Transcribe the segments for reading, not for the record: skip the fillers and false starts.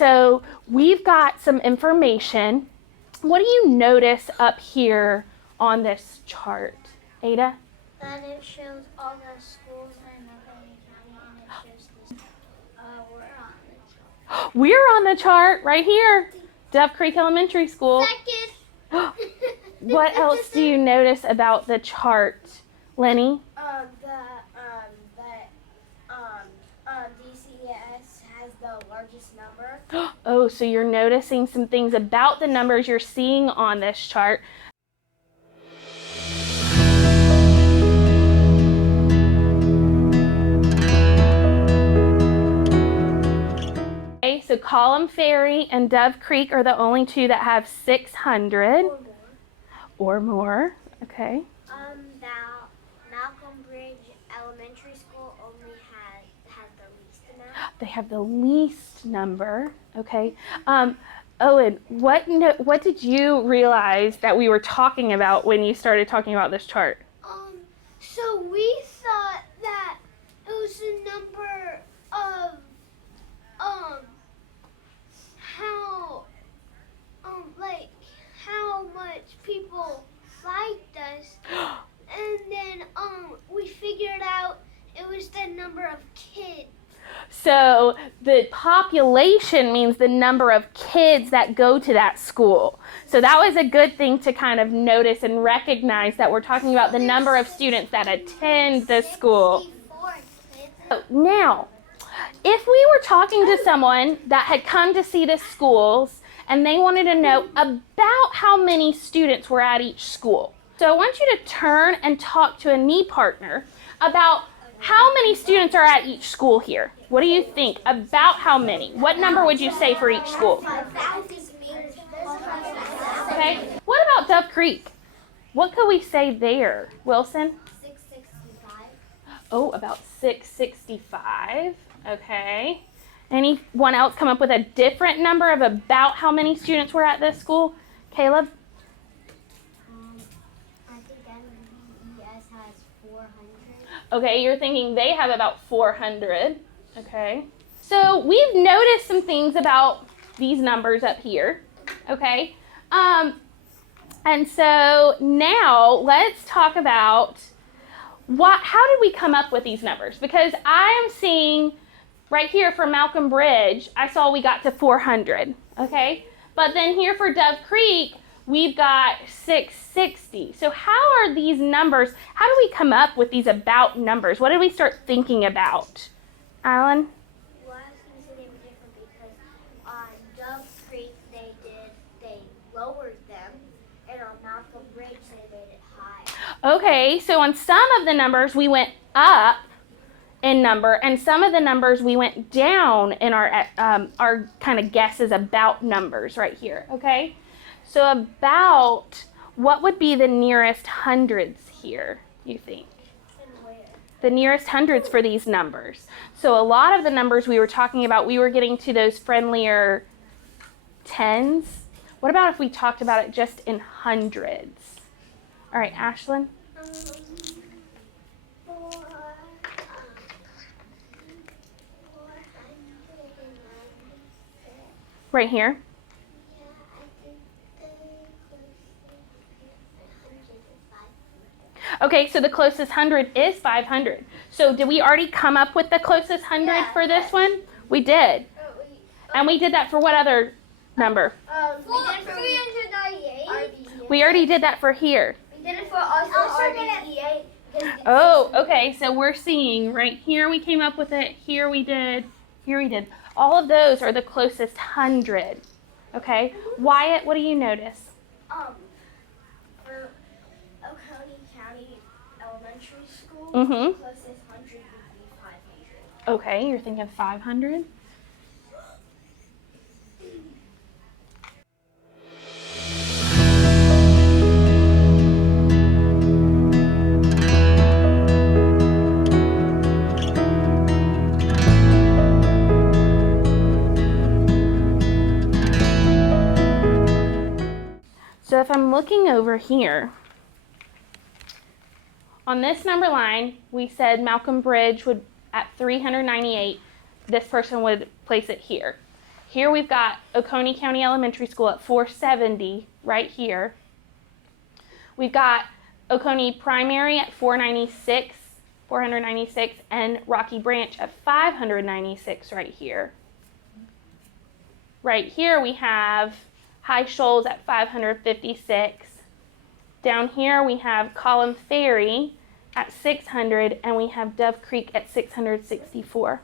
So we've got some information. What do you notice up here on this chart, Ada? That it shows all the schools in Malcolm County, and it shows this. We're on the chart. We're on the chart right here, Dove Creek Elementary School. Second. What else do you notice about the chart, Lenny? DCS has the largest number. Oh, so you're noticing some things about the numbers you're seeing on this chart. Okay, so Column Ferry and Dove Creek are the only two that have 600 or more. Okay. Malcolm Bridge Elementary School only has the least amount. They have the least number. Okay. Owen, what did you realize that we were talking about when you started talking about this chart? So we thought that it was the number of how much people liked us, and then we figured out it was the number of kids. So the population means the number of kids that go to that school. So that was a good thing to kind of notice and recognize that we're talking about the number of students that attend the school. Now, if we were talking to someone that had come to see the schools and they wanted to know about how many students were at each school. So I want you to turn and talk to a knee partner about how many students are at each school here. What do you think? About how many? What number would you say for each school? Okay. What about Dove Creek? What could we say there, Wilson? 665. Oh, about 665. Okay. Anyone else come up with a different number of about how many students were at this school? Caleb? I think MBES has 400. Okay, you're thinking they have about 400. Okay. So we've noticed some things about these numbers up here. Okay. And so now let's talk about how did we come up with these numbers? Because I am seeing right here for Malcolm Bridge, I saw we got to 400. Okay. But then here for Dove Creek, we've got 660. So how are these numbers, how do we come up with these about numbers? What did we start thinking about? Alan? Well, I was going to say they were different because on Dove Creek they lowered them, and on Malcolm Bridge they made it high. Okay, so on some of the numbers we went up in number, and some of the numbers we went down in our kind of guesses about numbers right here, okay? So about, what would be the nearest hundreds here, you think? And where? The nearest hundreds for these numbers. So a lot of the numbers we were talking about, we were getting to those friendlier tens. What about if we talked about it just in hundreds? All right, Ashlyn? Right here. Okay, so the closest 100 is 500. So did we already come up with the closest 100 for this one? We did. And we did that for what other number? We did for 398. We already did that for here. We did it for also RDEA. Oh, okay, so we're seeing right here we came up with it, here we did. All of those are the closest 100. Okay, Wyatt, what do you notice? For Oconee County Elementary School, Mm-hmm. the closest 100 would be 500. Okay, you're thinking 500? So if I'm looking over here, on this number line, we said Malcolm Bridge would, at 398, this person would place it here. Here we've got Oconee County Elementary School at 470 right here. We've got Oconee Primary at 496, and Rocky Branch at 596 right here. Right here we have High Shoals at 556. Down here we have Column Ferry at 600, and we have Dove Creek at 664.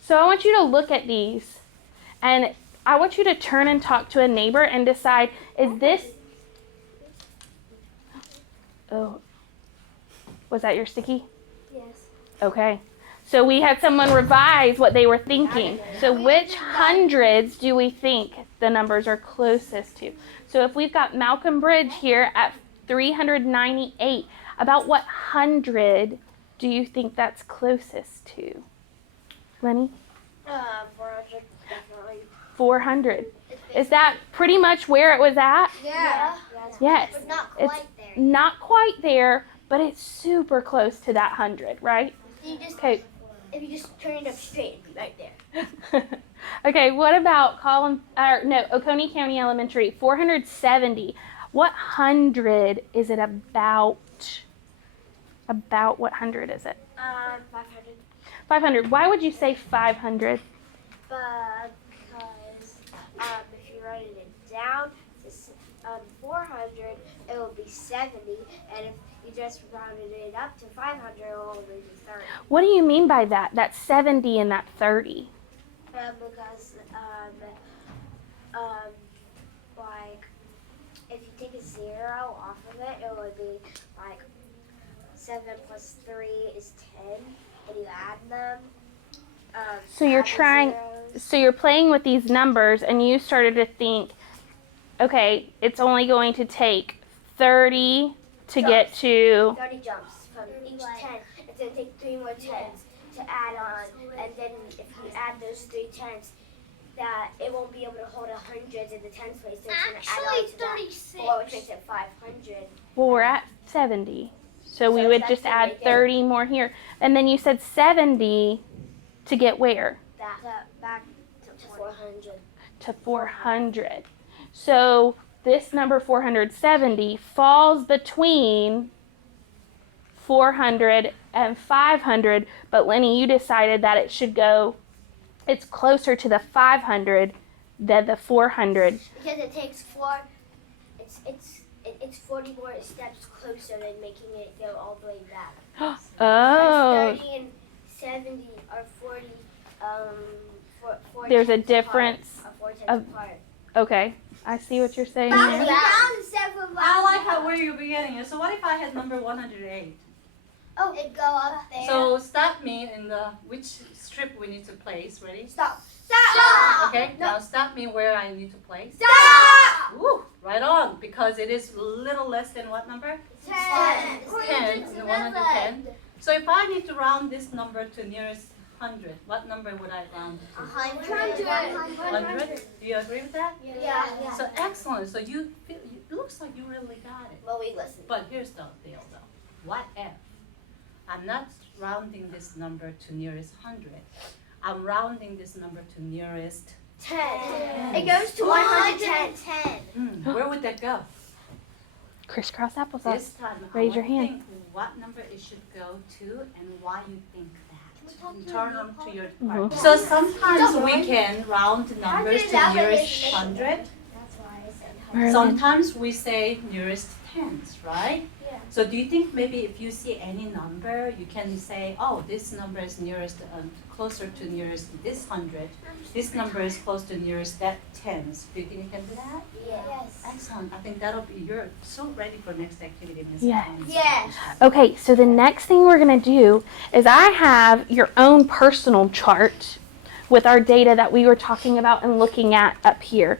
So I want you to look at these, and I want you to turn and talk to a neighbor and decide, is this, oh, was that your sticky? Yes. Okay. So we had someone revise what they were thinking. So which hundreds do we think the numbers are closest to? So if we've got Malcolm Bridge here at 398, about what hundred do you think that's closest to? Lenny? 400, definitely. 400. Is that pretty much where it was at? Yeah. Yes. But not It's quite there. not quite there, but it's super close to that 100, right? You just, Okay. if you just turn it up straight, it'd be right there. Okay, what about Oconee County Elementary, 470. What hundred is it about? About what hundred is it? 500. 500. Why would you say 500? Because if you write it down to 400, it will be 70, and if you just rounded it up to 500, it will only be 30. What do you mean by that? That's 70 and that 30. Because like if you take a 0 off of it, it would be like 7 plus 3 is 10, and you add them. So you're add the trying- zeros. So you're playing with these numbers and you started to think, okay, it's only going to take 30 to get to, 30 jumps from each 10. It's going to take 3 more 10s to add on. And then if you add those 3 10s, that it won't be able to hold 100 in the 10s place. So it's going to add on to that 4, which makes it 500. well, we're at 70. So we So would that's just the add right 30 more here. And then you said 70 to get where? Back to 400. To 400. So this number 470 falls between 400 and 500, but Lenny, you decided that it should go, it's closer to the 500 than the 400. Because it takes 4, it's 40 more steps closer than making it go all the way back. Oh, 30 and 70 are 40, 4 there's a tenths difference. apart, 4 tenths of- apart. Okay, I see what you're saying Bounce there. around several I like how where you're beginning. So what if I had number 108? Oh, it go up there. So stop me in the which strip we need to place. Ready? Stop. Stop. Okay. Now stop me where I need to place. Stop. Woo! Right on. Because it is little less than what number? 10. 10. 110. So if I need to round this number to nearest 100, what number would I round it to? 100. Do you agree with that? Yeah. So excellent. So you feel, it looks like you really got it. Well, we listen. But here's the deal though. What if I'm not rounding this number to nearest 100. I'm rounding this number to nearest 10. It goes to 110. Where would that go? Crisscross applesauce. This time Raise I your want to hand. think what number it should go to and why you think that. Turn them to your part. So sometimes we can round the numbers to nearest 100. That's why I said Merlin. Sometimes we say nearest tens, right? Yeah. So do you think maybe if you see any number, you can say, oh, this number is nearest, closer to nearest this 100. This number is close to nearest that tens. Do you think you can do that? Yes. Excellent. I think that'll be, you're so ready for next activity, Ms. Yes. Collins. Yes. Okay, so the next thing we're going to do is I have your own personal chart with our data that we were talking about and looking at up here.